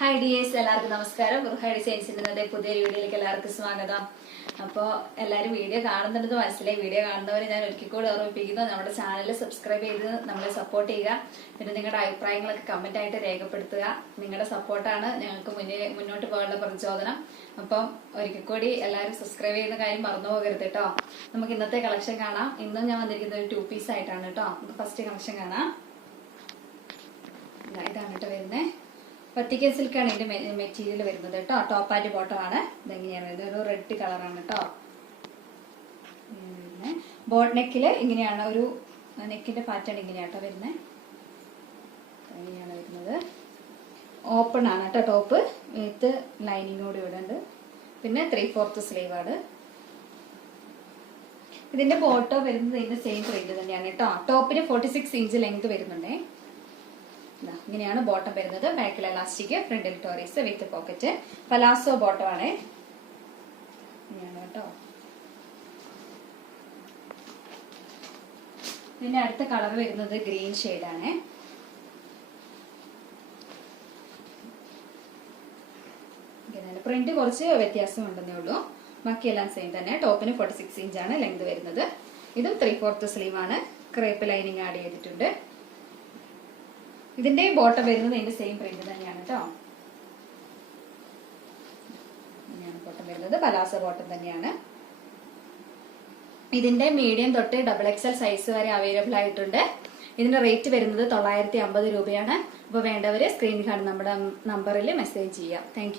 Hi dears, എല്ലാവർക്കും നമസ്കാരം. ഗൃഹ ഡിസൈൻസിന്റെ പുതിയൊരു വീഡിയോയിലേക്ക് എല്ലാവർക്കും സ്വാഗതം. അപ്പോൾ എല്ലാവരും വീഡിയോ കാണുന്നുണ്ടെന്ന് മനസ്സിലായി. വീഡിയോ കാണുന്നവരെ ഞാൻ ഒരിക്കൽ കൂടി ഓർമ്മിപ്പിക്കുന്നു, നമ്മുടെ ചാനൽ സബ്സ്ക്രൈബ് ചെയ്ത് നമ്മളെ സപ്പോർട്ട് ചെയ്യുക. പിന്നെ നിങ്ങളുടെ അഭിപ്രായങ്ങളൊക്കെ കമന്റ് ആയിട്ട് രേഖപ്പെടുത്തുക. നിങ്ങളുടെ സപ്പോർട്ടാണ് ഞങ്ങൾക്ക് മുന്നോട്ട് പോകാനുള്ള പ്രചോദനം. അപ്പം ഒരിക്കൽ കൂടി എല്ലാവരും സബ്സ്ക്രൈബ് ചെയ്യുന്ന കാര്യം മറന്നു പോകരുത് കേട്ടോ. നമുക്ക് ഇന്നത്തെ കളക്ഷൻ കാണാം. ഇന്നും ഞാൻ വന്നിരിക്കുന്നത് ഒരു 2 പീസ് ആയിട്ടാണ് കേട്ടോ. നമുക്ക് ഫസ്റ്റ് കളക്ഷൻ കാണാം. ഇതാണ് കേട്ടോ വരുന്നത്. പത്തിക്കൻ സിൽക്കാണ് ഇതിന്റെ മെറ്റീരിയൽ വരുന്നത് കേട്ടോ. ടോപ്പ് ആൻഡ് ബോട്ടം ആണ്. ഇതെങ്ങനെയാണ് വരുന്നത്? ഒരു റെഡ് കളറാണ് കേട്ടോ. ബോട്ട് നെക്കില് ഇങ്ങനെയാണ് ഒരു നെക്കിന്റെ പാറ്റേൺ ഇങ്ങനെയാട്ടോ വരുന്നത്. ഇങ്ങനെയാണ് വരുന്നത്. ഓപ്പൺ ആണ് കേട്ടോ ടോപ്പ്. വിത്ത് ലൈനിങ്ങോട് ഇവിടെ ഉണ്ട്. പിന്നെ 3/4 സ്ലീവ് ആണ്. ഇതിന്റെ ബോട്ടം വരുന്നത് ഇതിന്റെ സെയിം പ്രിന്റ് തന്നെയാണ് കേട്ടോ. ടോപ്പിന് 46 ഇഞ്ച് ലെങ്ത് വരുന്നുണ്ടേ. ഇങ്ങനെയാണ് ബോട്ടം വരുന്നത്. ബാക്കിൽ എലാസ്റ്റിക്, ഫ്രണ്ടിൽ ടോറീസ് വിത്ത് പോക്കറ്റ്. പലാസോ ബോട്ടം ആണ്. ഇങ്ങനെയാണ് കേട്ടോ. പിന്നെ അടുത്ത കളർ വരുന്നത് ഗ്രീൻ ഷെയ്ഡാണ്. പ്രിന്റ് കുറച്ച് വ്യത്യാസം ഉണ്ടെന്നേ ഉള്ളൂ. ബാക്കിയെല്ലാം സെയിം തന്നെ. ടോപ്പിന് 46 ഇഞ്ചാണ് ലെങ്ത് വരുന്നത്. ഇതും 3/4 സ്ലീവ് ആണ്. ക്രേപ്പ് ലൈനിങ് ആഡ് ചെയ്തിട്ടുണ്ട്. ഇതിന്റെ ബോട്ടം വരുന്നത് ഇതിന്റെ സെയിം പ്രിന്റ് തന്നെയാണ് കേട്ടോ. ഇങ്ങനെയാണ് ബോട്ടം വരുന്നത്. പലാസോ ബോട്ടം തന്നെയാണ്. ഇതിന്റെ മീഡിയം തൊട്ട് XXL സൈസ് വരെ അവൈലബിൾ ആയിട്ടുണ്ട്. ഇതിന്റെ റേറ്റ് വരുന്നത് 950 രൂപയാണ്. അപ്പോൾ വേണ്ടവര് സ്ക്രീനിൽ കാണുന്ന നമ്മുടെ നമ്പറിൽ മെസ്സേജ് ചെയ്യാം. Thank you.